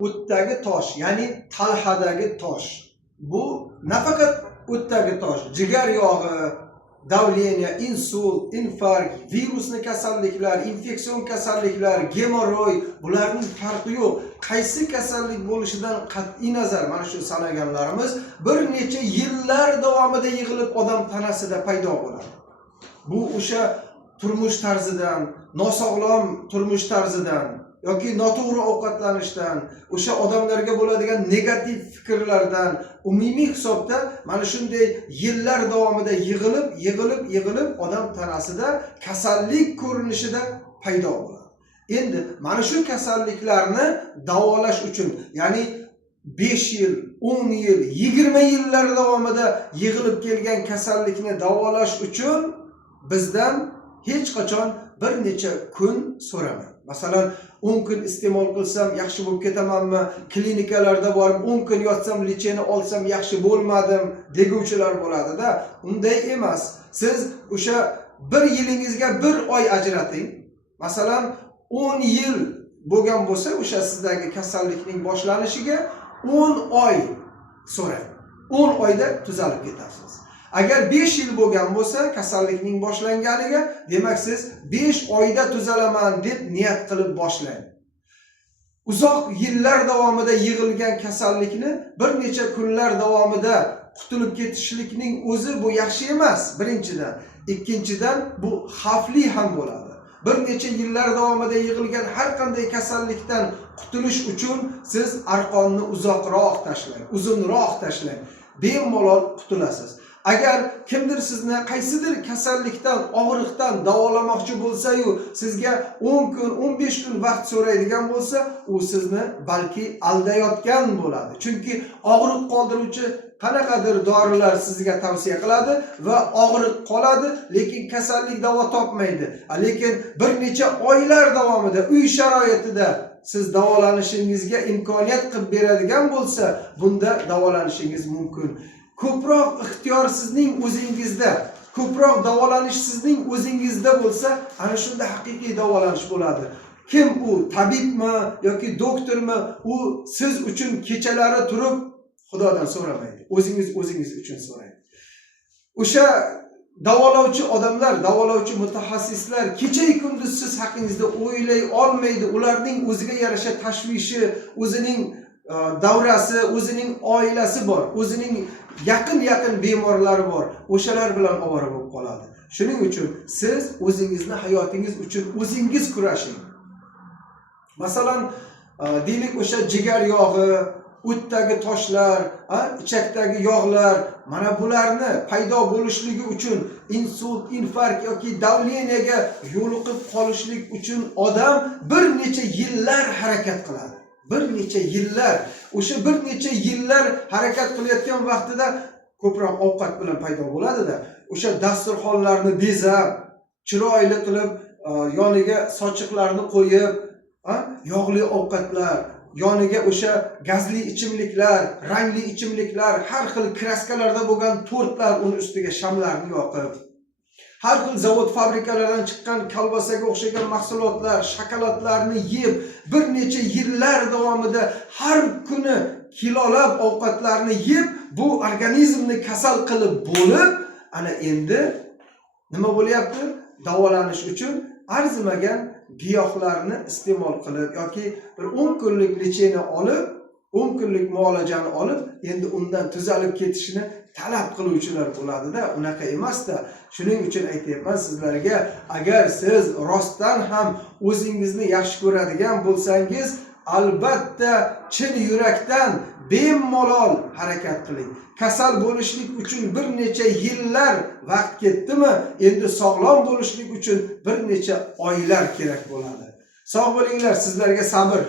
o'tdagi tosh, ya'ni talhadagi tosh. Bu nafaqat o'tdagi tosh, jigar yog'i, davleniya, insult, infarkt, virusli kasalliklar, infeksion kasalliklar, gemoroy, bularning farqi yo'q. Qaysi kasallik bo'lishidan qat'iy nazar mana shu sanaganlarimiz bir necha yillar davomida yig'ilib odam tanasida paydo bo'ladi. Bu o'sha turmush tarzidan, nosog'lom turmush tarzidan yoki noto'g'ri ovqatlanishdan, o'sha odamlarga bo'ladigan negativ fikrlardan umumiy hisobda mana shunday yillar davomida yig'ilib odam tanasida kasallik ko'rinishida paydo bo'ladi. Endi mana shu kasalliklarni davolash uchun, ya'ni 5 yil, 10 yil, 20 yillar davomida yig'ilib kelgan kasallikni davolash uchun bizdan hech qachon bir necha kun so'ramang. Masalan, 10 kun iste'mol qilsam yaxshi bo'lib ketamanmi? Klinikalarda borib 10 kun yotsam, lecheni olsam yaxshi bo'lmadim deguvchilar bo'ladi-da. Unday emas. Siz o'sha 1 yilingizga 1 oy ajrating. Masalan, 10 yil bo'lgan bo'lsa, o'sha sizdagi kasallikning boshlanishiga 10 oy so'rang. 10 oyda tuzalib ketasiz. Agar 5 yil bo'lgan bo'lsa, kasallikning boshlanganiga, demak siz 5 oyda tuzalaman deb niyat qilib boshlang. Uzoq yillar davomida yig'ilgan kasallikni bir necha kunlar davomida qutulib ketishlikning o'zi bu yaxshi emas, birinchidan. Ikkinchidan, bu xavfli ham bo'ladi. Bir necha yillar davomida yig'ilgan har qanday kasallikdan qutulish uchun siz arqonni uzoqroq tashlang, uzunroq tashlang. Bemalol qutulasiz. Agar kimdir sizni qaysidir kasallikdan, og'riqdan davolamoqchi bo'lsa-yu, sizga 10 kun, 15 kun vaqt so'raydigan bo'lsa, u sizni balki aldayotgan bo'ladi. Chunki og'riq qoldiruvchi qanaqadir dorilar sizga tavsiya qiladi va og'riq qoladi, lekin kasallik davo topmaydi. Lekin bir necha oylar davomida uy sharoitida siz davolanishingizga imkoniyat qilib beradigan bo'lsa, bunda davolanishingiz mumkin. Ko'proq ixtiyor sizning o'zingizda, ko'proq davolanish sizning o'zingizda bo'lsa, ana shunda haqiqiy davolanish bo'ladi. Kim u, tabibmi yoki doktormi, u siz uchun kechalari turib Xudodan so'ramaydi. O'zingiz uchun so'rang. O'sha davolovchi odamlar, davolovchi mutaxassislar kecha-yu kunduz siz haqingizda o'ylay olmaydi. Ularning o'ziga yarasha tashvishi, o'zining davrasi, o'zining oilasi bor, o'zining yaqin bemorlari bor. O'shalar bilan ovora bo'lib qoladi. Shuning uchun siz o'zingizni hayotingiz uchun o'zingiz kurashing. Masalan, deylik o'sha jigar yog'i, o'tdagi toshlar, ichakdagi yog'lar, mana bularni paydo bo'lishligi uchun, insult, infarkt yoki davleniyaga yo'liqib qolishlik uchun odam bir necha yillar harakat qiladi. Bir necha yillar, o'sha bir necha yillar harakat qilayotgan vaqtida ko'proq ovqat bilan paydo bo'ladi-da. O'sha dasturxonlarni bezab, chiroyli qilib, yoniga sochiqlarni qo'yib, yog'li ovqatlar, yoniga o'sha gazli ichimliklar, rangli ichimliklar, har xil kraskalarda bo'lgan tortlar, uni ustiga shamlarni yoqib, har xil zavod fabrikalardan chiqqan kolbasaga o'xshagan mahsulotlar, shokoladlarni yeb, bir necha yillar davomida har kuni kilolab ovqatlarni yeb, bu organizmni kasal qilib bo'lib, ana endi nima bo'lyapti? Davolanish uchun arzimagan giyohlarni iste'mol qilib yoki bir 10 kunlik lecheni olib, 10 kunlik muolajani olib, endi undan tuzalib ketishini talab qiluvchilar bo'ladi-da, unaqa emas-da. Shuning uchun aytayapman sizlarga, agar siz rostdan ham o'zingizni yaxshi ko'radigan bo'lsangiz, albatta chin yurakdan bemalol harakat qiling. Kasal bo'lishlik uchun bir necha yillar vaqt ketdimi, endi sog'lom bo'lishlik uchun bir necha oylar kerak bo'ladi. Sog' bo'linglar, sizlarga sabr.